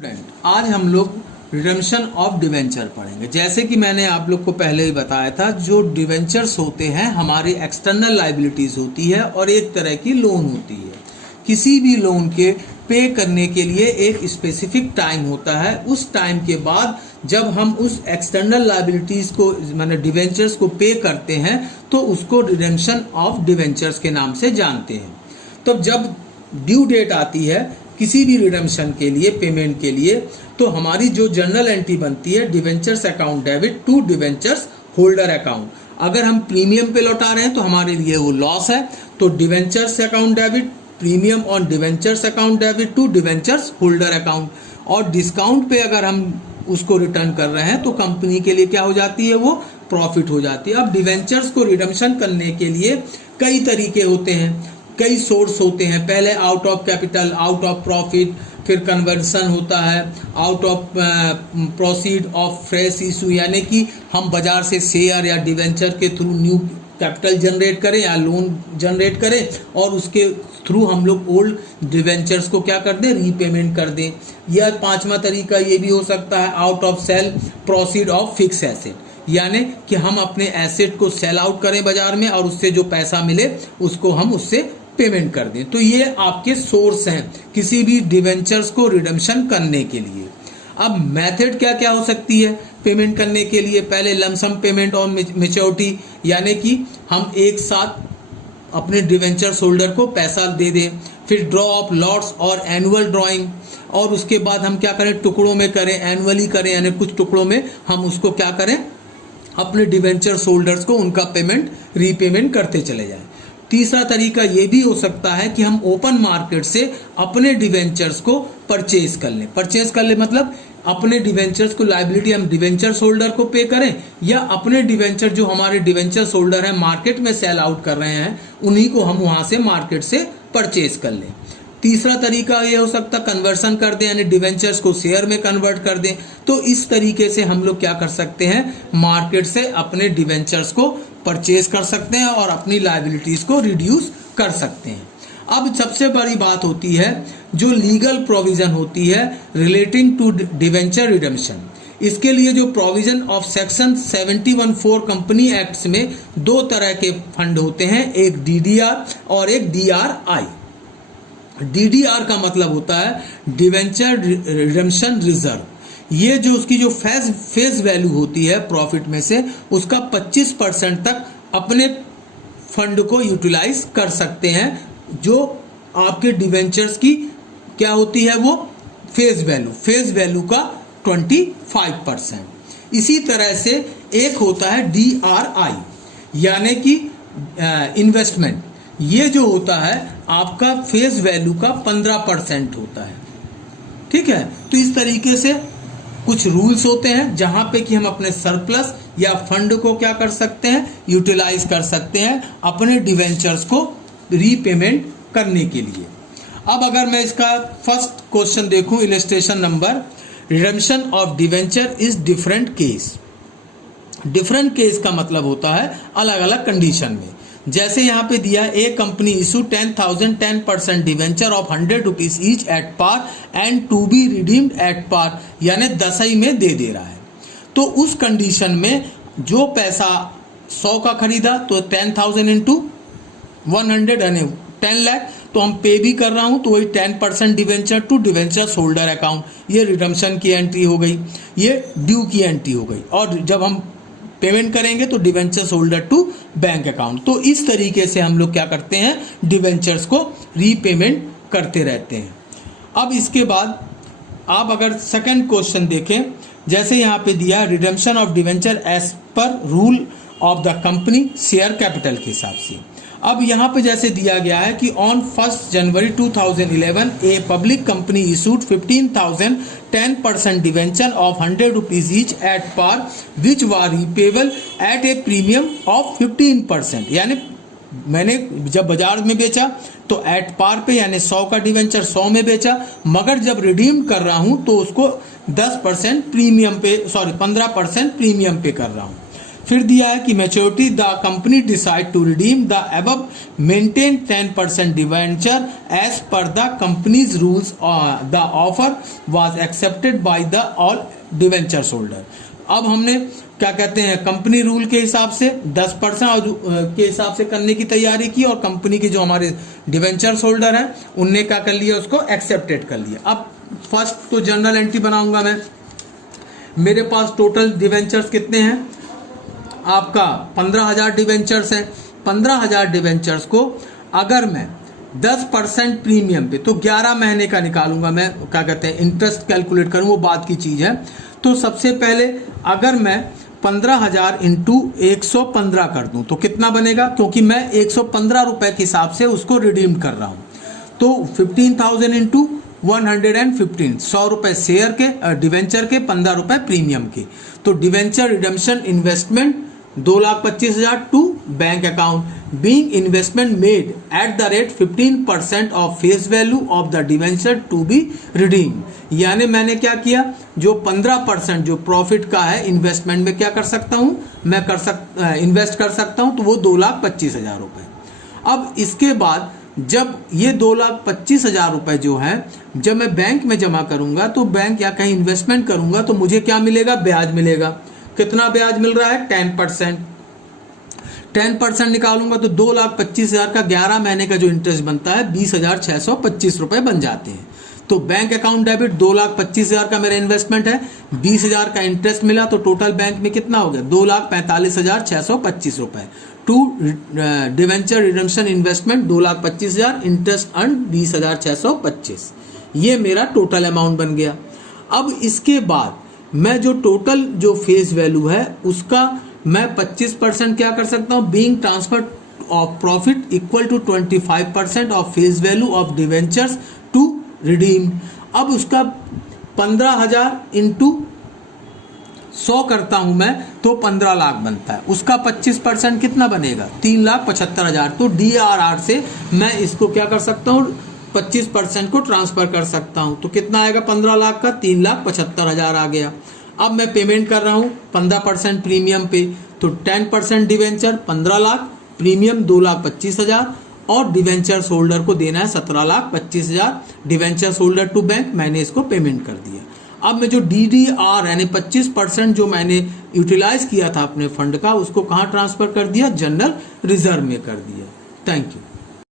Student, आज हम लोग रिडम्पशन ऑफ डिवेंचर पढ़ेंगे। जैसे कि मैंने आप लोग को पहले ही बताया था, जो डिवेंचर्स होते हैं हमारी एक्सटर्नल लाइबिलिटीज होती है और एक तरह की लोन होती है। किसी भी लोन के पे करने के लिए एक स्पेसिफिक टाइम होता है। उस टाइम के बाद जब हम उस एक्सटर्नल लाइबिलिटीज को माने डिवेंचर्स को पे करते हैं तो उसको रिडम्पशन ऑफ डिवेंचर्स के नाम से जानते हैं। तो जब ड्यू डेट आती है किसी भी रिडम्पशन के लिए, पेमेंट के लिए, तो हमारी जो जर्नल एंट्री बनती है debentures account debit to debentures holder account. अगर हम प्रीमियम पे लौटा रहे हैं तो हमारे लिए वो लॉस है, तो debentures account debit premium on debentures account debit to debentures holder account. और डिस्काउंट पे अगर हम उसको रिटर्न कर रहे हैं तो कंपनी के लिए क्या हो जाती है, वो प्रॉफिट हो जाती है। अब डिवेंचर्स को रिडम्पशन करने के लिए कई तरीके होते हैं, कई सोर्स होते हैं। पहले out of capital, out of profit, फिर कन्वर्सन होता है, out of proceed of fresh issue, यानी कि हम बाजार से शेयर या डिवेंचर के थ्रू न्यू कैपिटल जनरेट करें या लोन जनरेट करें और उसके थ्रू हम लोग ओल्ड डिवेंचर्स को क्या कर दें, रीपेमेंट कर दें। या पांचवा तरीका ये भी हो सकता है out of cell proceed of fix asset, यानी कि हम अपने एसेट को सेल आउट करें बाजार में और उससे जो पैसा मिले उसको हम उससे पेमेंट कर दें। तो ये आपके सोर्स हैं किसी भी डिवेंचर्स को रिडम्पशन करने के लिए। अब मेथड क्या क्या हो सकती है पेमेंट करने के लिए? पहले लमसम पेमेंट ऑन मैच्योरिटी, यानी कि हम एक साथ अपने डिवेंचर्स होल्डर को पैसा दे दें। फिर ड्रॉ ऑफ लॉट्स और एनुअल ड्राइंग, और उसके बाद हम क्या करें, टुकड़ों में करें, एनुअली करें, यानी कुछ टुकड़ों में हम उसको क्या करें, अपने डिवेंचर्स होल्डर्स को उनका पेमेंट रीपेमेंट करते चले जाएं। तीसरा तरीका ये भी हो सकता है कि हम ओपन मार्केट से अपने डिवेंचर्स को परचेज कर लें। परचेज कर ले मतलब अपने डिवेंचर्स को, लाइबिलिटी हम डिवेंचर्स होल्डर को पे करें या अपने डिवेंचर जो हमारे डिवेंचर्स होल्डर हैं मार्केट में सेल आउट कर रहे हैं उन्हीं को हम वहां से मार्केट से परचेज कर लें। तीसरा तरीका ये हो सकता है कन्वर्सन कर दें, यानी डिवेंचर्स को शेयर में कन्वर्ट कर दें। तो इस तरीके से हम लोग क्या कर सकते हैं, मार्केट से अपने डिवेंचर्स को परचेज कर सकते हैं और अपनी लायबिलिटीज को रिड्यूस कर सकते हैं। अब सबसे बड़ी बात होती है जो लीगल प्रोविजन होती है रिलेटिंग टू डिवेंचर रिडम्पशन। इसके लिए जो provision of section 71(4) company acts में दो तरह के फंड होते हैं, एक डीडीआर और एक डीआरआई। डीडीआर का मतलब होता है डिवेंचर रिडम्पशन रिजर्व। ये जो उसकी जो फेस वैल्यू होती है प्रॉफिट में से उसका 25% तक अपने फंड को यूटिलाइज कर सकते हैं। जो आपके डिवेंचर्स की क्या होती है, वो फेस वैल्यू का 25%। इसी तरह से एक होता है डीआरआई, यानी कि इन्वेस्टमेंट। ये जो होता है आपका फेस वैल्यू का 15% होता है। ठीक है, तो इस तरीके से कुछ रूल्स होते हैं जहां पे कि हम अपने सरप्लस या फंड को क्या कर सकते हैं, यूटिलाइज कर सकते हैं अपने डिवेंचर्स को रीपेमेंट करने के लिए। अब अगर मैं इसका फर्स्ट क्वेश्चन देखूं, illustration number, redemption of debenture is different case. Different case का मतलब होता है अलग अलग कंडीशन में। जैसे यहाँ पे दिया, a company issue 10% debenture of 100 rupees each at par and to be redeemed at par, यानी 10 में दे रहा है। तो उस कंडीशन में जो पैसा 100 का खरीदा तो 10,000 इंटू 100 यानी 10 लाख, तो हम पे भी कर रहा हूं तो वही 10% debenture to debentures holder account, ये रिडम्पशन की एंट्री हो गई, ये ड्यू की एंट्री हो गई। और जब हम पेमेंट करेंगे तो debentures holder to bank account. तो इस तरीके से हम लोग क्या करते हैं, डिवेंचर्स को रीपेमेंट करते रहते हैं। अब इसके बाद आप अगर सेकंड क्वेश्चन देखें, जैसे यहाँ पे दिया redemption of debenture as per rule of the company share capital के हिसाब से। अब यहाँ पे जैसे दिया गया है कि on 1 January 2011 a public company issued 15,000 10% debenture of 100 rupees each at par which were repayable at a premium of 15%। यानी मैंने जब बाजार में बेचा तो एट पार पे यानी 100 का डिवेंचर 100 में बेचा, मगर जब रिडीम कर रहा हूं तो उसको 10% प्रीमियम पे 15% प्रीमियम पे कर रहा हूं। फिर दिया है कि maturity the company decide to redeem the above mentioned 10% debenture as per the company's rules, the offer was accepted by the all debenture holder. अब हमने क्या कहते हैं कंपनी रूल के हिसाब से 10% के हिसाब से करने की तैयारी की, और कंपनी के जो हमारे डिवेंचर होल्डर हैं उनने क्या कर लिया, उसको एक्सेप्टेड कर लिया। अब फर्स्ट तो जनरल एंट्री बनाऊंगा मैं। मेरे पास टोटल डिवेंचर्स कितने हैं, आपका 15,000 डिवेंचर्स हैं। 15,000 डिवेंचर्स को अगर मैं 10% प्रीमियम पे, तो 11 महीने का निकालूंगा मैं, क्या कहते हैं इंटरेस्ट कैलकुलेट करूं, वो बात की चीज है। तो सबसे पहले अगर मैं 15,000 इंटू 115 कर दूं तो कितना बनेगा, क्योंकि मैं 115 रुपए के हिसाब से उसको रिडीम कर रहा हूं, तो 15,000 इंटू 115, 100 रुपए शेयर के डिवेंचर के, 15 रुपए प्रीमियम के। तो debenture redemption investment 2,25,000 to bank account being investment made at the rate 15% of face value of the debenture to be redeem. यानी मैंने क्या किया, जो 15% जो प्रॉफिट का है इन्वेस्टमेंट में क्या कर सकता हूं मैं, इन्वेस्ट कर सकता हूं, तो वो 2,25,000 रुपए। अब इसके बाद जब ये 2,25,000 रुपए जो है जब मैं बैंक में जमा करूंगा, तो बैंक या कहीं इन्वेस्टमेंट करूंगा, तो मुझे क्या मिलेगा, ब्याज मिलेगा। कितना ब्याज मिल रहा है, 10%। 10% निकालूंगा तो 2,25,000 का 11 महीने का जो इंटरेस्ट बनता है 20,625 रुपए बन जाते हैं। तो बैंक अकाउंट डेबिट 2,25,000 का मेरा इन्वेस्टमेंट है, 20,000 का इंटरेस्ट मिला, तो टोटल बैंक में कितना हो गया, 2,45,625 रुपए। To debenture redemption investment 2,25,000, interest earn 20,625, ये मेरा टोटल अमाउंट बन गया। अब इसके बाद मैं जो टोटल जो फेस वैल्यू है उसका मैं 25% क्या कर सकता हूं, being transfer of profit equal to 25% of face value of debentures to redeem. अब उसका 15,000 इंटू 100 करता हूं मैं, तो 15 लाख बनता है। उसका 25% कितना बनेगा, 3,75,000। तो DRR से मैं इसको क्या कर सकता हूं, 25% को ट्रांसफर कर सकता हूं। तो कितना आएगा 15 लाख का, 3,75,000 आ गया। अब मैं पेमेंट कर रहा हूं 15% प्रीमियम पे, तो 10% डिवेंचर 15 लाख, प्रीमियम 2,25,000, और डिवेंचर होल्डर को देना है 17,25,000। डिवेंचर होल्डर टू बैंक, मैंने इसको पेमेंट कर दिया। अब मैं जो DDR यानी 25% जो मैंने यूटिलाइज किया था अपने फंड का, उसको कहाँ ट्रांसफर कर दिया, जनरल रिजर्व में कर दिया। Thank you.